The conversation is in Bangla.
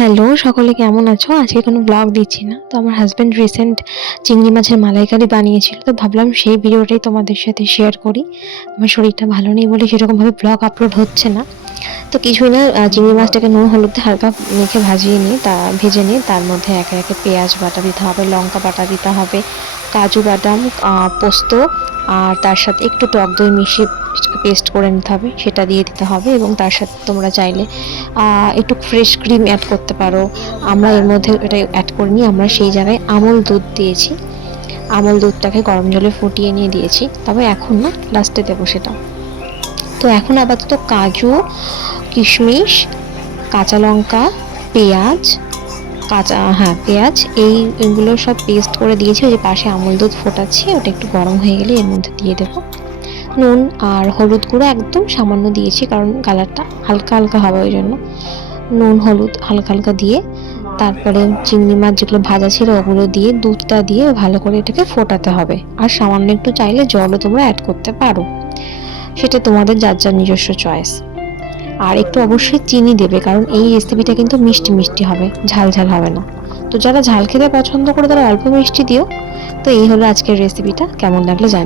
হ্যালো, সকলে কেমন আছো? আজকে কোনো ব্লগ দিচ্ছি না। তো আমার হাসব্যান্ড রিসেন্ট চিংড়ি মাছের মালাইকারি বানিয়েছিল। তো ভাবলাম সেই ভিডিওটাই তোমাদের সাথে শেয়ার করি। আমার শরীরটা ভালো নেই বলে সেরকমভাবে ব্লগ আপলোড হচ্ছে না। তো কিছুই না, চিংড়ি মাছটাকে নুন হলুদ দিয়ে হালকা মেখে ভেজে নিয়ে তার মধ্যে একে একে পেঁয়াজ বাটা দিতে হবে, লঙ্কা বাটা দিতে হবে, কাজু বাদাম, পোস্ত আর তার সাথে একটু টক দই মিশিয়ে পেস্ট করে নিতে হবে, সেটা দিয়ে দিতে হবে। এবং তার সাথে তোমরা চাইলে একটু ফ্রেশ ক্রিম অ্যাড করতে পারো। আমরা এর মধ্যে এটা অ্যাড করিনি, আমরা সেই জায়গায় আমল দুধ দিয়েছি। আমল দুধটাকে গরম জলে ফুটিয়ে নিয়ে দিয়েছি, তবে এখন না, লাস্টে দেবো সেটা। তো এখন আপাতত কাজু, কিশমিশ, কাঁচা লঙ্কা, পেঁয়াজ, পেঁয়াজ এইগুলো সব পেস্ট করে দিয়েছি। ওই যে পাশে আমল দুধ ফোটাচ্ছি, ওটা একটু গরম হয়ে গেলে এর মধ্যে দিয়ে দেবো। নুন আর হলুদ গুঁড়ো একদম সামান্য দিয়েছি, কারণ কালারটা হালকা হালকা হবে, ওই জন্য নুন হলুদ হালকা হালকা দিয়ে তারপরে চিংড়ি মাছ যেগুলো ভাজা ছিল ওগুলো দিয়ে দুধটা দিয়ে ভালো করে এটাকে ফোটাতে হবে। আর সামান্য একটু চাইলে জলও তোমরা অ্যাড করতে পারো, সেটা তোমাদের যার যার নিজস্ব চয়েস। আর একটু অবশ্যই চিনি দেবে, কারণ এই রেসিপিটা কিন্তু মিষ্টি মিষ্টি হবে, ঝাল ঝাল হবে না। তো যারা ঝাল খেতে পছন্দ করে তারা অল্প মিষ্টি দিও। তো এই হলো আজকের রেসিপিটা, কেমন লাগলো জানি।